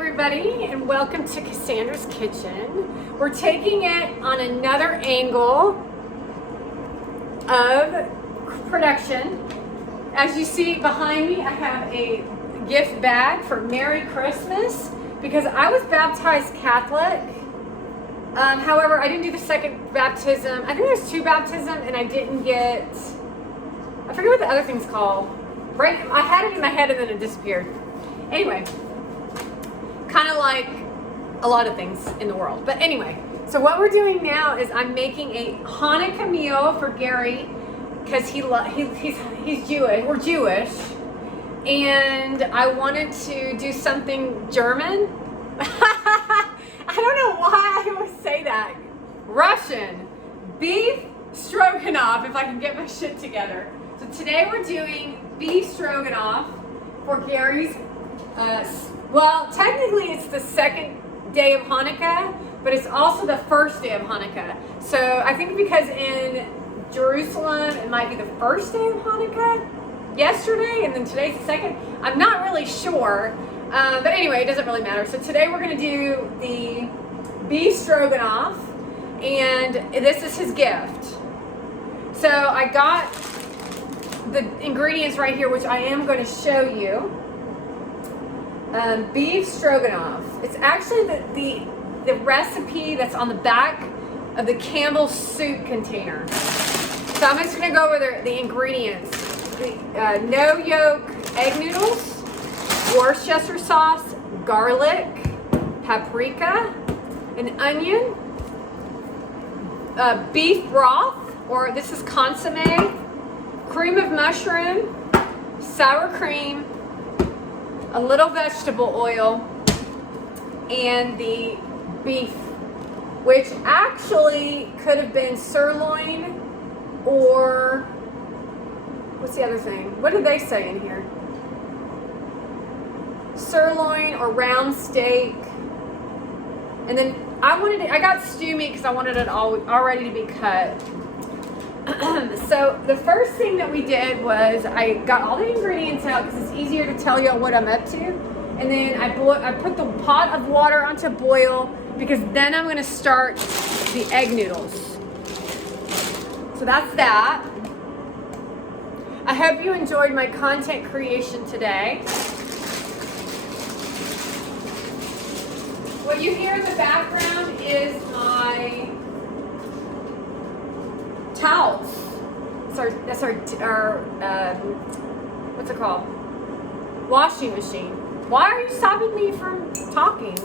everybody, and welcome to Cassandra's Kitchen. We're taking it on another angle of production. As you see behind me, I have a gift bag for Merry Christmas because I was baptized Catholic. However, I didn't do the second baptism. I think there's two baptisms, and I didn't get, I forget what the other thing's called. Right, I had it in my head and then it disappeared. Anyway, kind of like a lot of things in the world. But anyway, so what we're doing now is I'm making a Hanukkah meal for Gary because he's Jewish. We're Jewish, and I wanted to do something German. I don't know why I always say that. Russian beef stroganoff. If I can get my shit together. So today we're doing beef stroganoff for Gary's. Well, technically it's the second day of Hanukkah, but it's also the first day of Hanukkah. So I think because in Jerusalem it might be the first day of Hanukkah yesterday, and then today's the second. I'm not really sure, but anyway, it doesn't really matter. So today we're going to do the beef stroganoff, and this is his gift. So I got the ingredients right here, which I am going to show you. Beef stroganoff. It's actually the recipe that's on the back of the Campbell's soup container. So I'm just going to go over the ingredients. The no yolk egg noodles, Worcestershire sauce, garlic, paprika, an onion, beef broth, or this is consomme, cream of mushroom, sour cream, a little vegetable oil, and the beef, which actually could have been sirloin or what's the other thing? What did they say in here? Sirloin or round steak. And then I got stew meat because I wanted it all ready to be cut. So the first thing that we did was I got all the ingredients out because it's easier to tell you what I'm up to. And then I put the pot of water onto boil because then I'm going to start the egg noodles. So that's that. I hope you enjoyed my content creation today. What you hear in the background is my towels. That's our what's it called? Washing machine. Why are you stopping me from talking?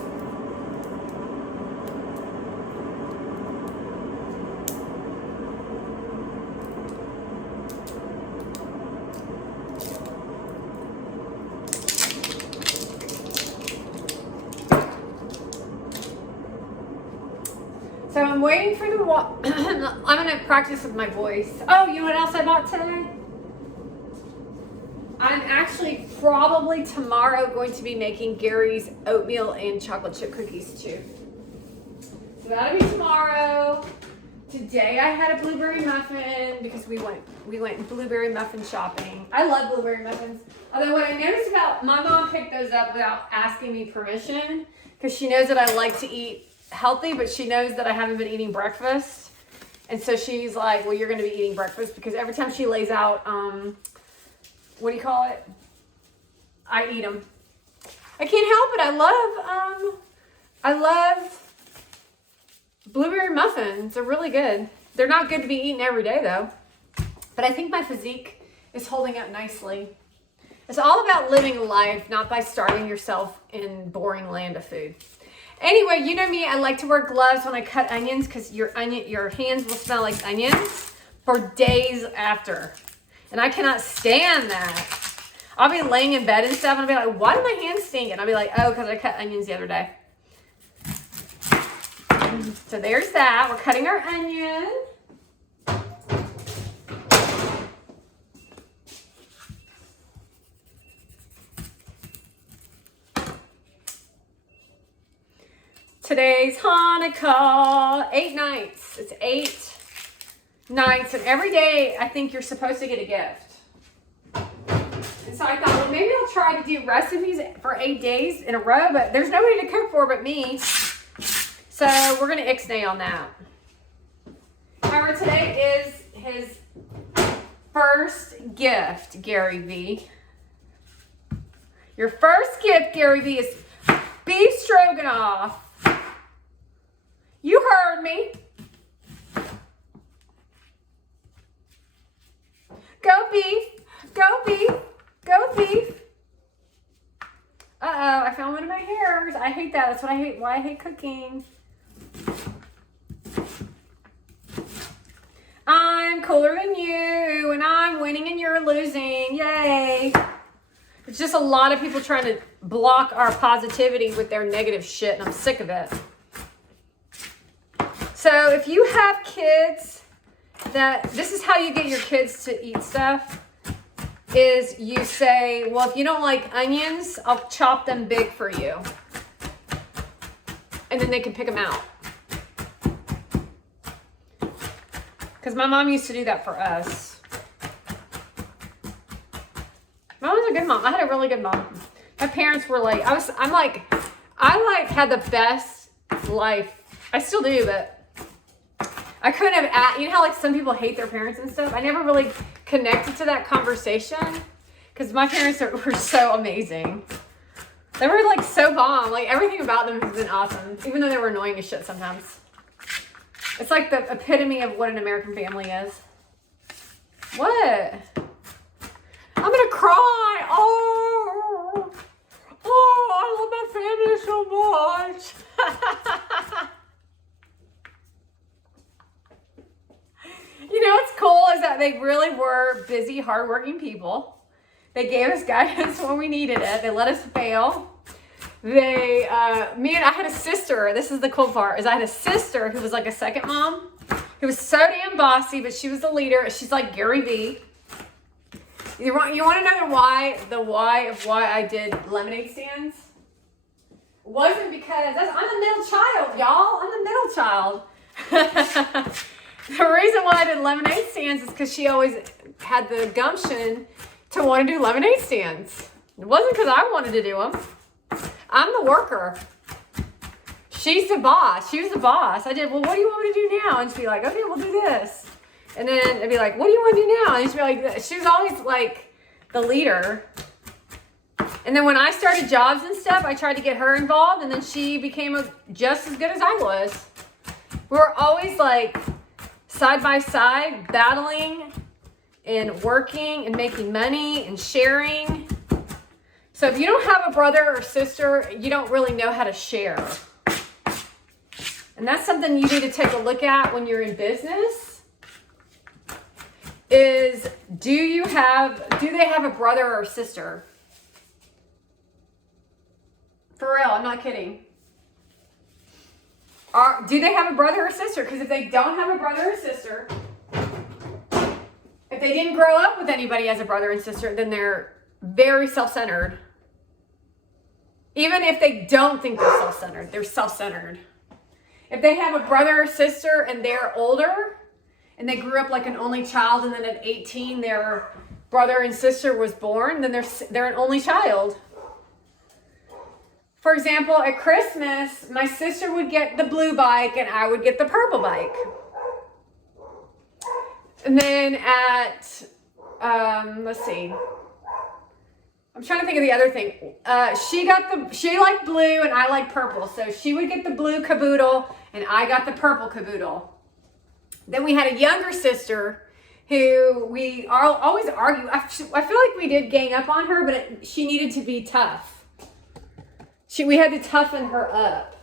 So I'm waiting for the I'm going to practice with my voice. Oh, you know what else I bought today? I'm actually probably tomorrow going to be making Gary's oatmeal and chocolate chip cookies too. So that'll be tomorrow. Today I had a blueberry muffin because we went blueberry muffin shopping. I love blueberry muffins. Although what I noticed about my mom picked those up without asking me permission because she knows that I like to eat healthy, but she knows that I haven't been eating breakfast, and so she's like, well, you're going to be eating breakfast, because every time she lays out what do you call it, I eat them. I can't help it. I love blueberry muffins. They're really good. They're not good to be eaten every day though, but I think my physique is holding up nicely. It's all about living life, not by starving yourself in boring land of food. Anyway, you know me, I like to wear gloves when I cut onions because your hands will smell like onions for days after. And I cannot stand that. I'll be laying in bed and stuff and I'll be like, why do my hands stink? And I'll be like, oh, because I cut onions the other day. So there's that. We're cutting our onion. Today's Hanukkah, 8 nights. It's 8 nights, and every day I think you're supposed to get a gift. And And so I thought, well, maybe I'll try to do recipes for 8 days in a row, but there's nobody to cook for but me. So we're going to ixnay on that. However, today is his first gift, Gary V. Your first gift, Gary V, is beef stroganoff. You heard me. Go beef. Go beef. Go beef. Uh-oh, I found one of my hairs. I hate that. That's what I hate. Why I hate cooking. I'm cooler than you, and I'm winning and you're losing. Yay. It's just a lot of people trying to block our positivity with their negative shit, and I'm sick of it. So if you have kids, this is how you get your kids to eat stuff, is you say, well, if you don't like onions, I'll chop them big for you. And then they can pick them out. Because my mom used to do that for us. My mom was a good mom. I had a really good mom. My parents were like, I had the best life. I still do, but I couldn't have, you know how like some people hate their parents and stuff? I never really connected to that conversation because my parents were so amazing. They were like so bomb. Like everything about them has been awesome, even though they were annoying as shit sometimes. It's like the epitome of what an American family is. What? I'm gonna cry. Oh, I love my family so much. You know what's cool is that they really were busy, hardworking people. They gave us guidance when we needed it. They let us fail. I had a sister. This is the cool part, is I had a sister who was like a second mom, who was so damn bossy, but she was the leader. She's like Gary V. You want to know the why of why I did lemonade stands? It wasn't because I'm the middle child, y'all. I'm the middle child. The reason why I did lemonade stands is because she always had the gumption to want to do lemonade stands. It wasn't because I wanted to do them. I'm the worker. She's the boss. She was the boss. I did, well, what do you want me to do now? And she'd be like, okay, we'll do this. And then I'd be like, what do you want to do now? And she'd be like, she was always like the leader. And then when I started jobs and stuff, I tried to get her involved, and then she became just as good as I was. We were always like side by side, battling and working and making money and sharing. So if you don't have a brother or sister, you don't really know how to share. And that's something you need to take a look at when you're in business. Is do they have a brother or sister? For real, I'm not kidding. Do they have a brother or sister? Because if they don't have a brother or sister, if they didn't grow up with anybody as a brother and sister, then they're very self-centered. Even if they don't think they're self-centered, they're self-centered. If they have a brother or sister and they're older, and they grew up like an only child, and then at 18 their brother and sister was born, then they're an only child. For example, at Christmas, my sister would get the blue bike and I would get the purple bike. And then at, let's see. I'm trying to think of the other thing. She liked blue and I liked purple. So she would get the blue caboodle and I got the purple caboodle. Then we had a younger sister who we always argue. I feel like we did gang up on her, but she needed to be tough. We had to toughen her up.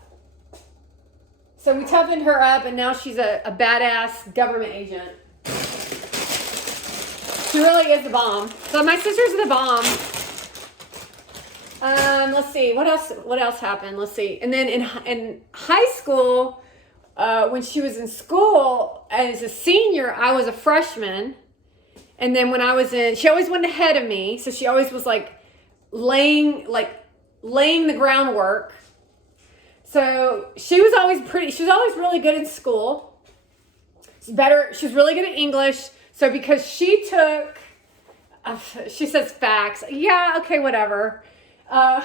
So we toughened her up, and now she's a badass government agent. She really is the bomb. So my sister's the bomb. Let's see. What else happened? Let's see. And then in high school, when she was in school as a senior, I was a freshman. And then when I was she always went ahead of me. So she always was like laying the groundwork. So she was always really good in school. She was really good at English. So because she took She says facts. Yeah, okay, whatever. Uh,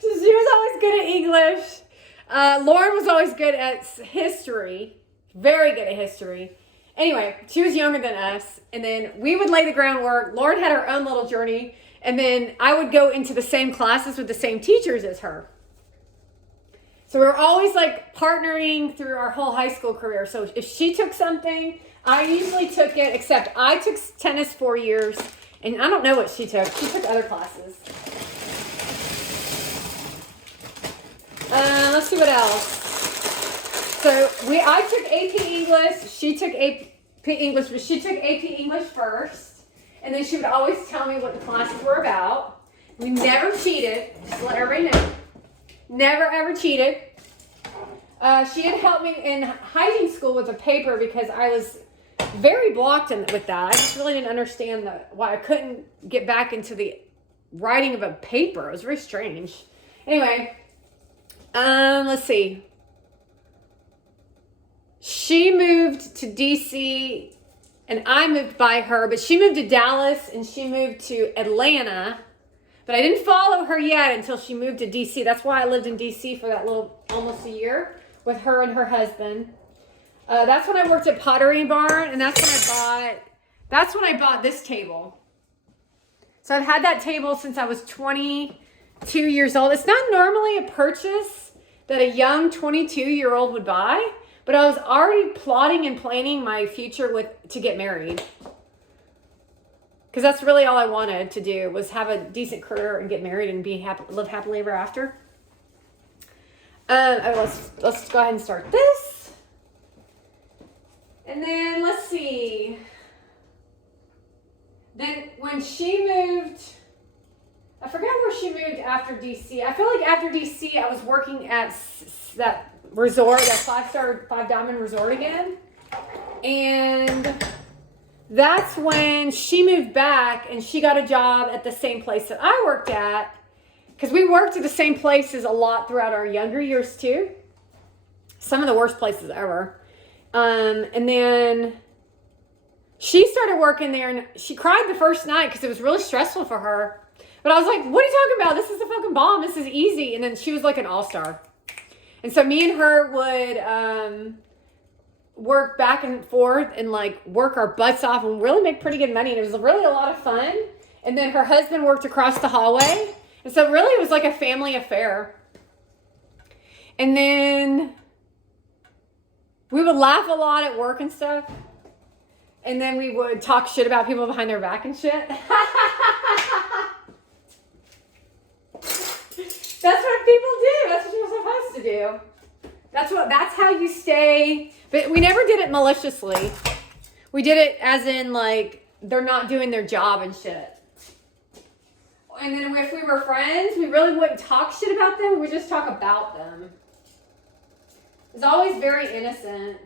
she was always good at English. Lauren was always good at history. Very good at history. Anyway, she was younger than us. And then we would lay the groundwork. Lauren had her own little journey. And then I would go into the same classes with the same teachers as her. So we were always like partnering through our whole high school career. So if she took something, I usually took it, except I took tennis 4 years. And I don't know what she took. She took other classes. Let's see what else. So I took AP English. She took AP English, but she took AP English first. And then she would always tell me what the classes were about. We never cheated. Just to let everybody know. Never ever cheated. She had helped me in hygiene school with a paper because I was very blocked with that. I just really didn't understand why I couldn't get back into the writing of a paper. It was very strange. Anyway, let's see. She moved to DC and I moved by her, but she moved to Dallas and she moved to Atlanta. But I didn't follow her yet until she moved to DC. That's why I lived in DC for that almost a year with her and her husband. That's when I worked at Pottery Barn, and that's when I bought this table. So I've had that table since I was 22 years old. It's not normally a purchase that a young 22-year-old would buy, but I was already plotting and planning my future to get married. Because that's really all I wanted to do, was have a decent career and get married and live happily ever after. Let's go ahead and start this. And then let's see. Then when she moved, I forgot where she moved after DC. I feel like after DC I was working at that resort, that 5-star, 5-diamond resort again. And that's when she moved back and she got a job at the same place that I worked at. Because we worked at the same places a lot throughout our younger years too. Some of the worst places ever. And then she started working there and she cried the first night because it was really stressful for her. But I was like, what are you talking about? This is the fucking bomb. This is easy. And then she was like an all-star. And so me and her would work back and forth and like work our butts off and really make pretty good money. And it was really a lot of fun. And then her husband worked across the hallway. And so really it was like a family affair. And then we would laugh a lot at work and stuff. And then we would talk shit about people behind their back and shit. That's what people do. That's what you're supposed to do. That's how you stay. But we never did it maliciously. We did it as in like they're not doing their job and shit. And then if we were friends, we really wouldn't talk shit about them. We would just talk about them. It's always very innocent.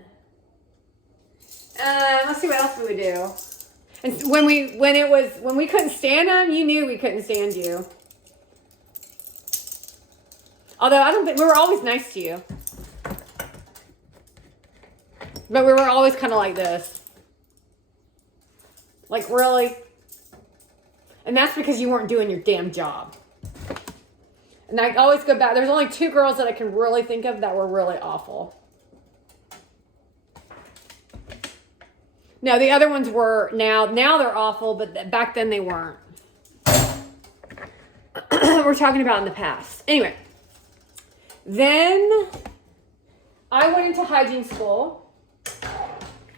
Let's see what else we would do. And when we couldn't stand them, you knew we couldn't stand you. Although I don't think we were always nice to you. But we were always kind of like this. Like, really? And that's because you weren't doing your damn job. And I always go back. There's only 2 girls that I can really think of that were really awful. No, the other ones were now they're awful, but back then they weren't. We're talking about in the past. Anyway. Then I went into hygiene school.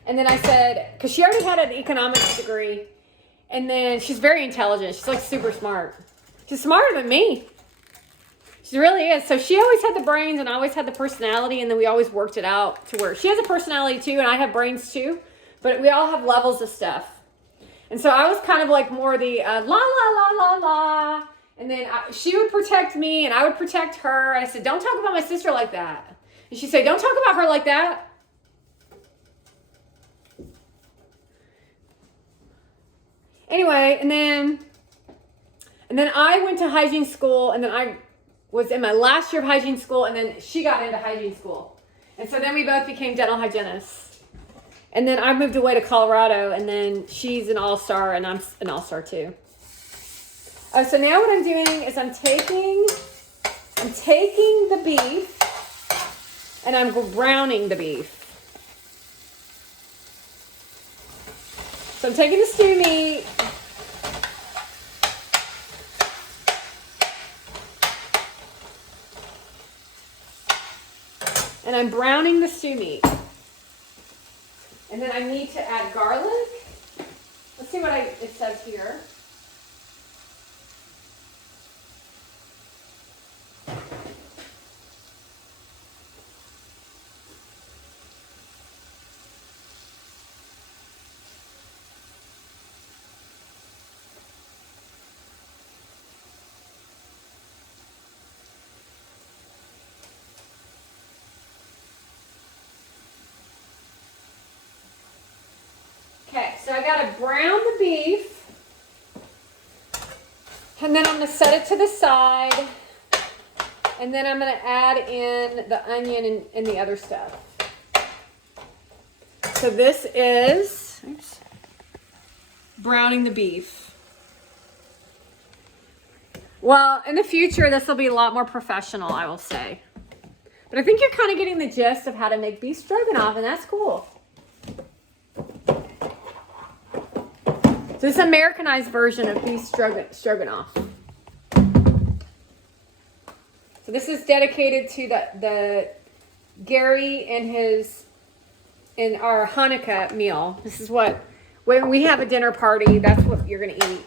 And then I said, because she already had an economics degree. And then she's very intelligent. She's like super smart. She's smarter than me. She really is. So she always had the brains and I always had the personality. And then we always worked it out to where she has a personality too. And I have brains too. But we all have levels of stuff. And so I was kind of like more the la, la, la, la, la. And then she would protect me and I would protect her. And I said, don't talk about my sister like that. And she said, don't talk about her like that. Anyway, and then I went to hygiene school, and then I was in my last year of hygiene school, and then she got into hygiene school. And so then we both became dental hygienists. And then I moved away to Colorado, and then she's an all-star, and I'm an all-star too. So now what I'm doing is I'm taking the beef, and I'm browning the beef. So I'm taking the stew meat, and I'm browning the stew meat. And then I need to add garlic. Let's see what it says here. Okay, so I got to brown the beef, and then I'm going to set it to the side, and then I'm going to add in the onion and the other stuff. So this is browning the beef. Well, in the future, this will be a lot more professional, I will say. But I think you're kind of getting the gist of how to make beef stroganoff, and that's cool. So this is an Americanized version of beef stroganoff. So this is dedicated to the Gary and our Hanukkah meal. This is what, when we have a dinner party, that's what you're going to eat.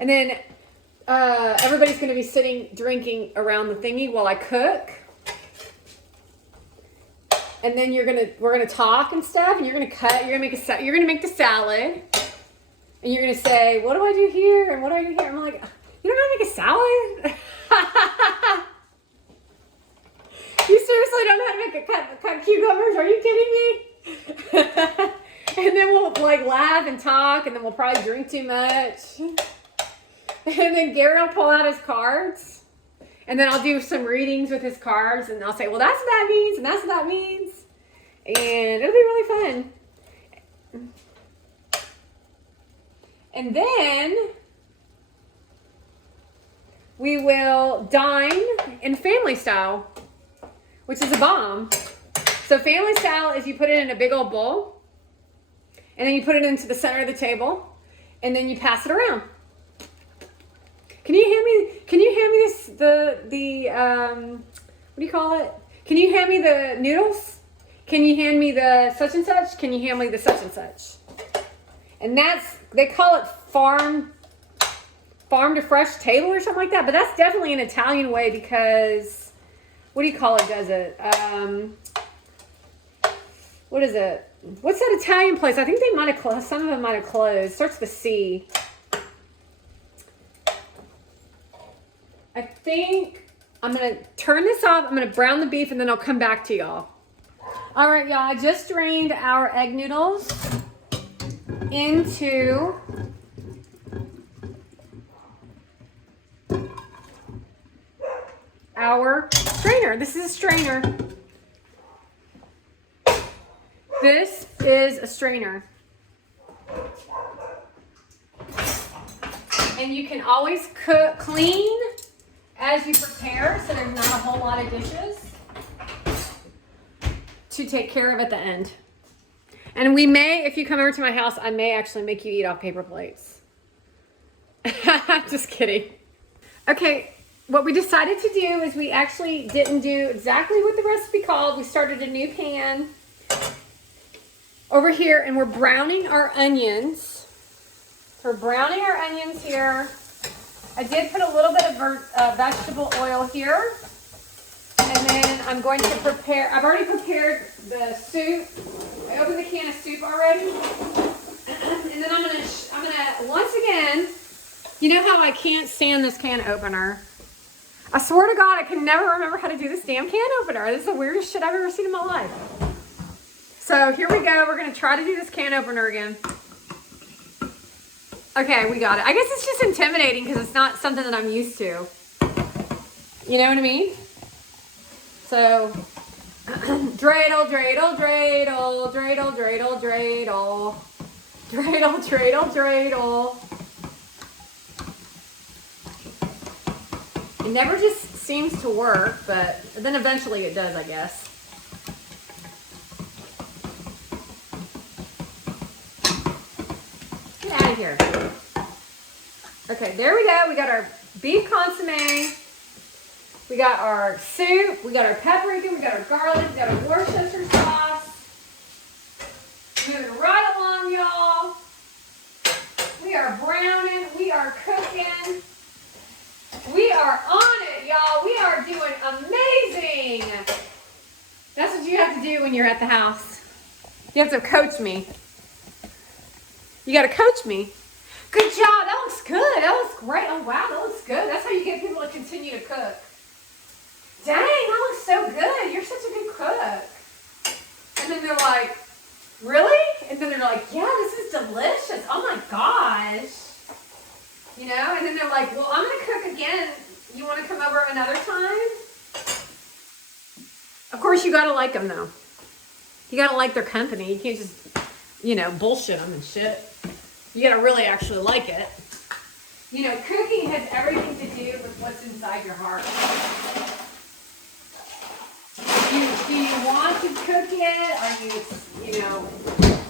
And then everybody's going to be sitting drinking around the thingy while I cook. And then we're gonna talk and stuff, and you're gonna make the salad. And you're going to say, what do I do here? And what do I do here? I'm like, you don't know how to make a salad? You seriously don't know how to make cut cucumbers? Are you kidding me? And then we'll like laugh and talk, and then we'll probably drink too much. And then Gary will pull out his cards. And then I'll do some readings with his cards, and I'll say, well, that's what that means, and that's what that means. And it'll be really fun. And then we will dine in family style, which is a bomb. So family style is you put it in a big old bowl, and then you put it into the center of the table, and then you pass it around. Can you hand me this, what do you call it? Can you hand me the noodles? Can you hand me the such and such? Can you hand me the such and such? And they call it farm to fresh table or something like that. But that's definitely an Italian way because, what do you call it, does it? What is it? What's that Italian place? I think they might have closed. Some of them might have closed. Starts with a C. I think I'm going to turn this off. I'm going to brown the beef, and then I'll come back to y'all. All right, y'all. I just drained our egg noodles into our strainer. This is a strainer. This is a strainer. And you can always clean as you prepare, so there's not a whole lot of dishes to take care of at the end. And we may, if you come over to my house, I may actually make you eat off paper plates. Just kidding. Okay, what we decided to do is we actually didn't do exactly what the recipe called. We started a new pan over here, and we're browning our onions. So we're browning our onions here. I did put a little bit of vegetable oil here. And then I'm going to prepare, I've already prepared the soup. I opened the can of soup already. And then I'm gonna, once again, you know how I can't stand this can opener. I swear to God, I can never remember how to do this damn can opener. This is the weirdest shit I've ever seen in my life. So here we go. We're gonna try to do this can opener again. Okay, we got it. I guess it's just intimidating because it's not something that I'm used to. You know what I mean? So Dreidel, dreidel, dreidel, dreidel, dreidel, dreidel. Dreidel, dreidel, dreidel. It never just seems to work, but then eventually it does, I guess. Get out of here. Okay, there we go. We got our beef consomme. We got our soup. We got our paprika. We got our garlic. We got our Worcestershire sauce. Moving right along, y'all. We are browning. We are cooking. We are on it, y'all. We are doing amazing. That's what you have to do when you're at the house. You have to coach me. You got to coach me. Good job. That looks good. That looks great. Oh, wow. That looks good. That's how you get people to continue to cook. Dang, that looks so good. You're such a good cook. And then they're like, really? And then they're like, yeah, this is delicious. Oh, my gosh. You know, and then they're like, well, I'm going to cook again. You want to come over another time? Of course, you got to like them, though. You got to like their company. You can't just, you know, bullshit them and shit. You got to really actually like it. You know, cooking has everything to do with what's inside your heart. Do you want to cook it? Are you know,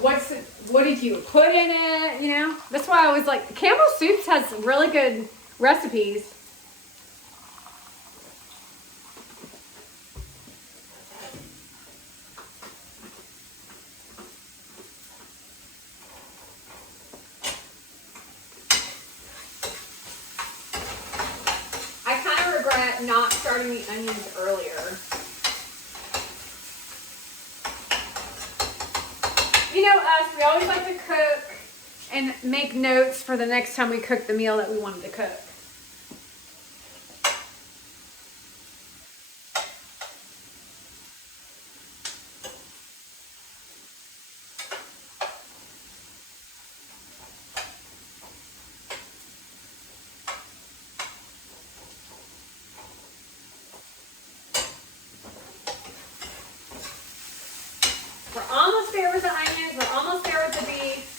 what did you put in it? You know, that's why I was like, Campbell Soups has really good recipes. I kind of regret not starting the onions earlier. You know us, we always like to cook and make notes for the next time we cook the meal that we wanted to cook. We're almost there with the onions. We're almost there with the beef.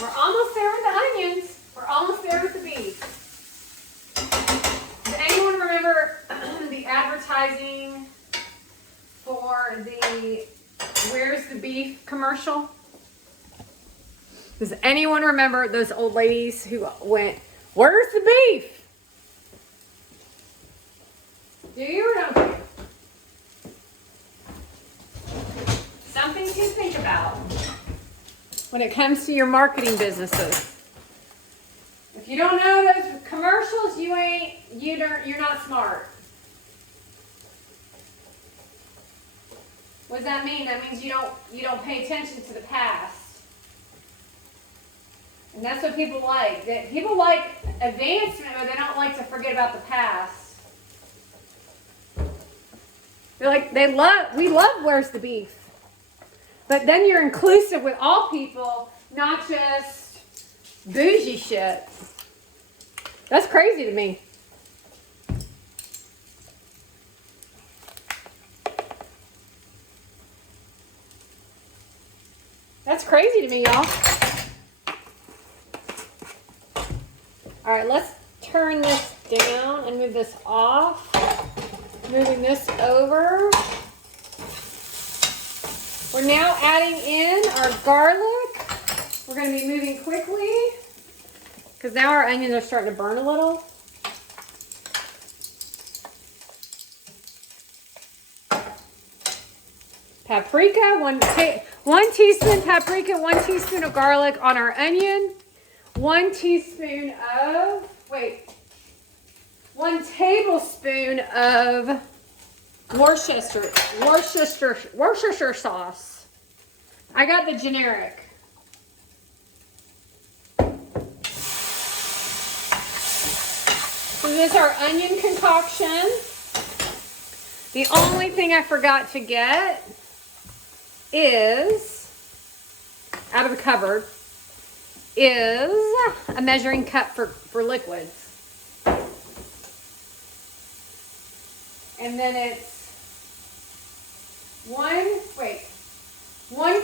We're almost there with the onions. We're almost there with the beef. Does anyone remember the advertising for the Where's the Beef commercial? Does anyone remember those old ladies who went, where's the beef? Do you or don't you? Something to think about when it comes to your marketing businesses. If you don't know those commercials, you're not smart. What does that mean? That means you don't pay attention to the past. And that's what people like. People like advancement, but they don't like to forget about the past. We love Where's the Beef? But then you're inclusive with all people, not just bougie shit. That's crazy to me. That's crazy to me, y'all. All right, let's turn this down and move this off. Moving this over. We're now adding in our garlic. We're going to be moving quickly because now our onions are starting to burn a little. Paprika, one teaspoon paprika, 1 teaspoon of garlic on our onion, 1 tablespoon of Worcestershire sauce. I got the generic. So this is our onion concoction. The only thing I forgot to get is, out of the cupboard, is a measuring cup for liquids. And then it's one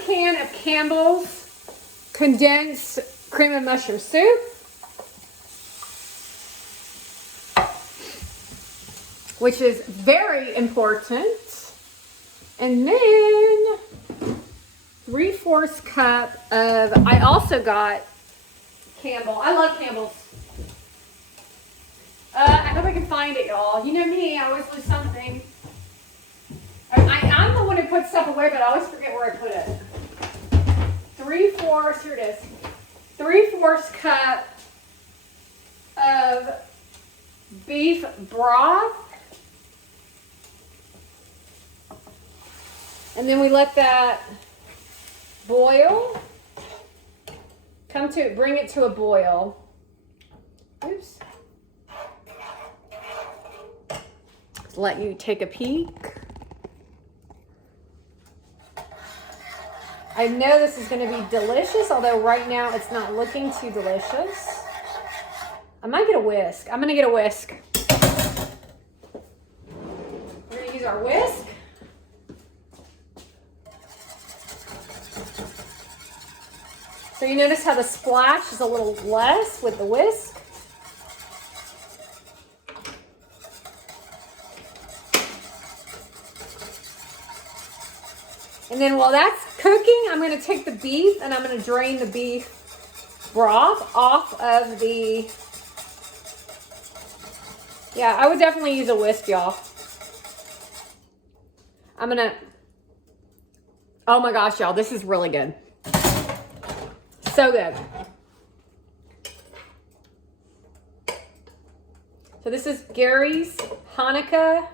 can of Campbell's condensed cream of mushroom soup. Which is very important. And then 3/4 cup of, I also got Campbell. I love Campbell's. I hope I can find it, y'all. You know me, I always lose something. I'm the one who puts stuff away, but I always forget where I put it. 3/4, here it is. 3/4 cup of beef broth. And then we let that boil. Bring it to a boil. Oops. Let you take a peek. I know this is going to be delicious, although right now it's not looking too delicious. I might get a whisk. I'm going to get a whisk. We're going to use our whisk. So you notice how the splash is a little less with the whisk. And then while that's cooking, I'm going to take the beef and I'm going to drain the beef broth off of the... Yeah, I would definitely use a whisk, y'all. I'm going to... Oh my gosh, y'all, this is really good. So good. So this is Gary's Hanukkah.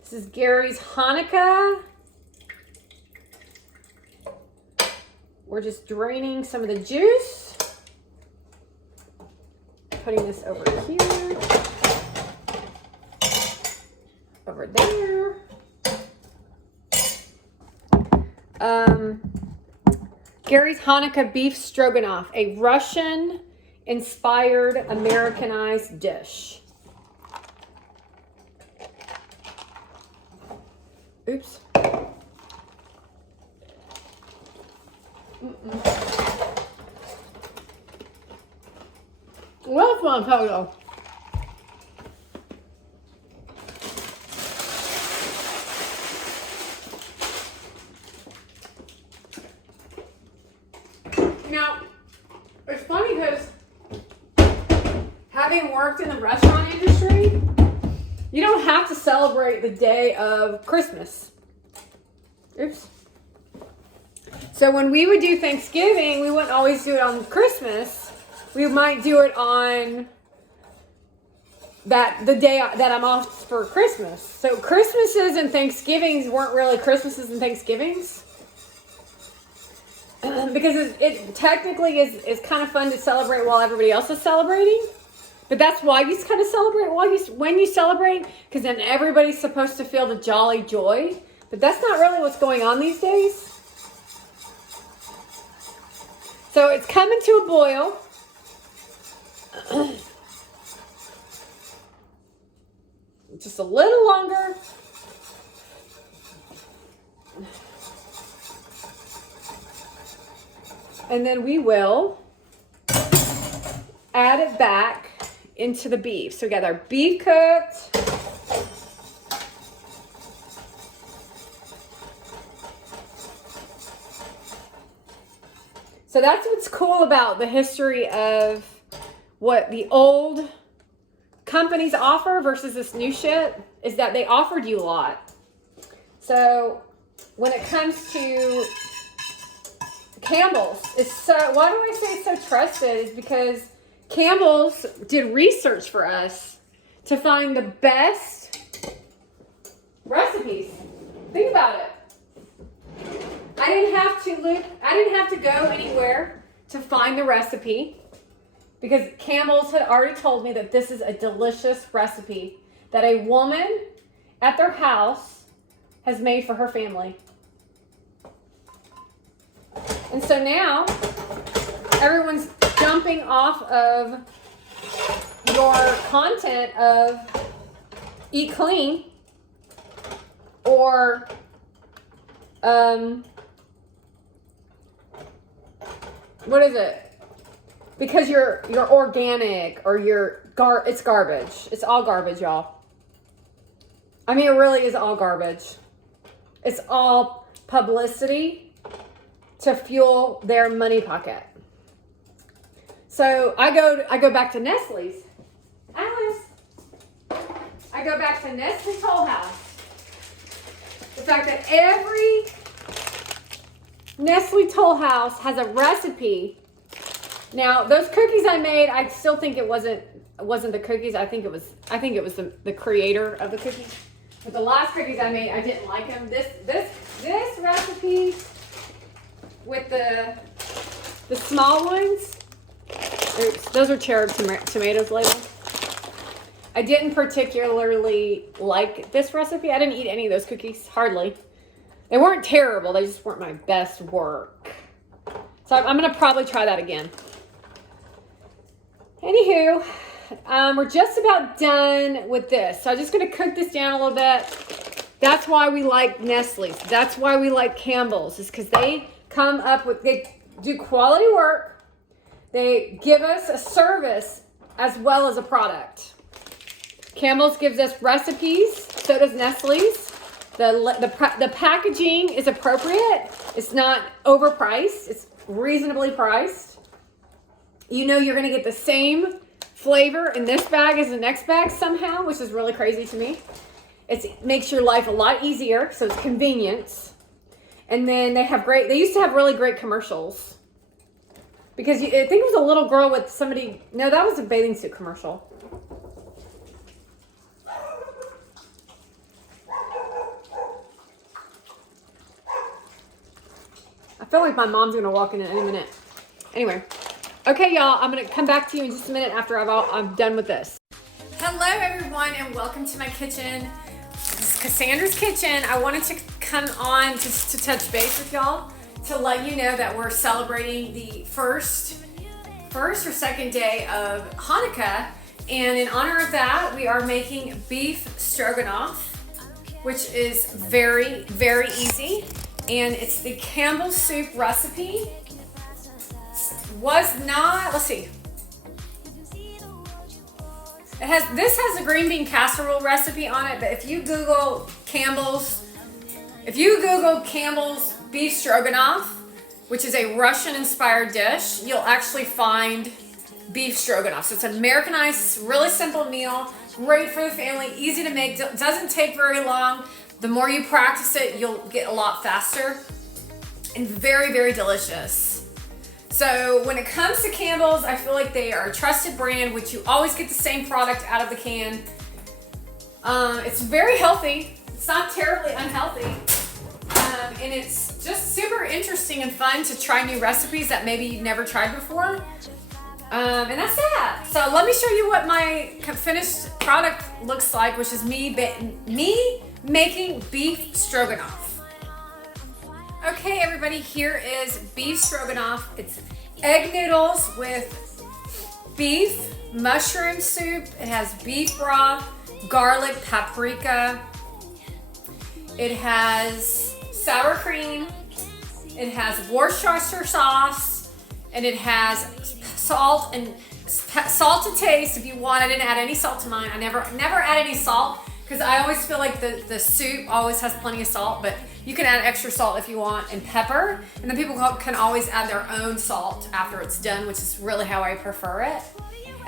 This is Gary's Hanukkah. We're just draining some of the juice. Putting this over here. Over there. Gary's Hanukkah beef stroganoff, a Russian-inspired Americanized dish. Oops. Well, that's what I'm talking about. Now, it's funny because having worked in the restaurant industry, you don't have to celebrate the day of Christmas. Oops. So when we would do Thanksgiving, we wouldn't always do it on Christmas. We might do it on the day that I'm off for Christmas. So Christmases and Thanksgivings weren't really Christmases and Thanksgivings. Because it technically is kind of fun to celebrate while everybody else is celebrating. But that's why you kind of celebrate when you celebrate, because then everybody's supposed to feel the jolly joy. But that's not really what's going on these days. So it's coming to a boil. Just a little longer. And then we will add it back into the beef. So we got our beef cooked. So that's what's cool about the history of what the old companies offer versus this new shit, is that they offered you a lot. So when it comes to Campbell's, why do I say it's so trusted? Is because Campbell's did research for us to find the best recipes. Think about it. I didn't have to go anywhere to find the recipe, because Campbell's had already told me that this is a delicious recipe that a woman at their house has made for her family. And so now everyone's jumping off of your content of eat clean or what is it? Because you're organic or it's garbage. It's all garbage, y'all. I mean, it really is all garbage. It's all publicity to fuel their money pocket. So I go back to Nestle's. Alice. I go back to Nestle's Toll House. The fact that every Nestle Toll House has a recipe. Now, those cookies I made, I still think it wasn't the cookies. I think it was the creator of the cookies. But the last cookies I made, I didn't like them. This recipe with the small ones, those are cherry tomatoes labeled. I didn't particularly like this recipe. I didn't eat any of those cookies, hardly. They weren't terrible. They just weren't my best work. So I'm going to probably try that again. Anywho, we're just about done with this. So I'm just going to cook this down a little bit. That's why we like Nestle's. That's why we like Campbell's. Is because they they do quality work. They give us a service as well as a product. Campbell's gives us recipes. So does Nestle's. The packaging is appropriate. It's not overpriced. It's reasonably priced. You know you're going to get the same flavor in this bag as the next bag somehow, which is really crazy to me. It makes your life a lot easier, so it's convenience. And then they used to have really great commercials. Because I think it was a little girl with somebody, no, that was a bathing suit commercial. I feel like my mom's going to walk in any minute. Anyway. Okay, y'all, I'm going to come back to you in just a minute after I'm done with this. Hello, everyone, and welcome to my kitchen. This is Cassandra's Kitchen. I wanted to come on just to touch base with y'all to let you know that we're celebrating the first or second day of Hanukkah. And in honor of that, we are making beef stroganoff, which is very, very easy. And it's the Campbell's soup recipe. Let's see. This has a green bean casserole recipe on it, but if you Google Campbell's beef stroganoff, which is a Russian inspired dish, you'll actually find beef stroganoff. So it's Americanized, really simple meal, great for the family, easy to make, doesn't take very long. The more you practice it, you'll get a lot faster, and very, very delicious. So when it comes to Campbell's, I feel like they are a trusted brand, which you always get the same product out of the can. It's very healthy. It's not terribly unhealthy. And it's just super interesting and fun to try new recipes that maybe you've never tried before. And that's that. So let me show you what my finished product looks like, which is me making beef stroganoff. Okay, everybody, here is beef stroganoff. It's egg noodles with beef, mushroom soup. It has beef broth, garlic, paprika. It has sour cream. It has Worcestershire sauce, and it has salt to taste if you want. I didn't add any salt to mine. I never add any salt because I always feel like the soup always has plenty of salt, but you can add extra salt if you want, and pepper. And then people can always add their own salt after it's done, which is really how I prefer it.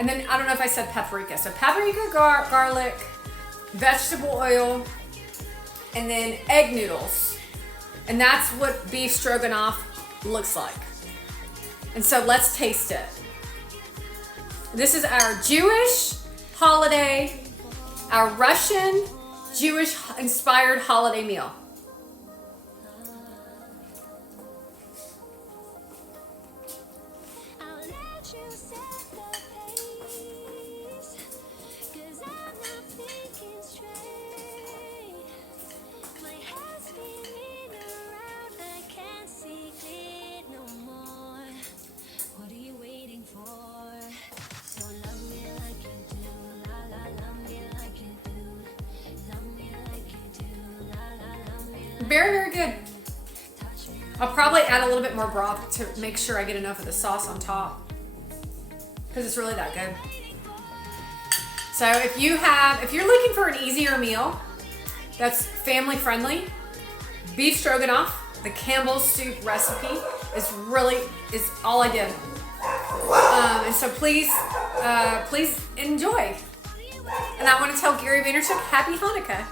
And then, I don't know if I said paprika. So paprika, garlic, vegetable oil, and then egg noodles. And that's what beef stroganoff looks like. And so let's taste it. This is our Jewish holiday, our Russian Jewish inspired holiday meal. Very, very good. I'll probably add a little bit more broth to make sure I get enough of the sauce on top, because it's really that good. So if you're looking for an easier meal that's family friendly, beef stroganoff, the Campbell's soup recipe is all I did. And so please enjoy. And I want to tell Gary Vaynerchuk, happy Hanukkah.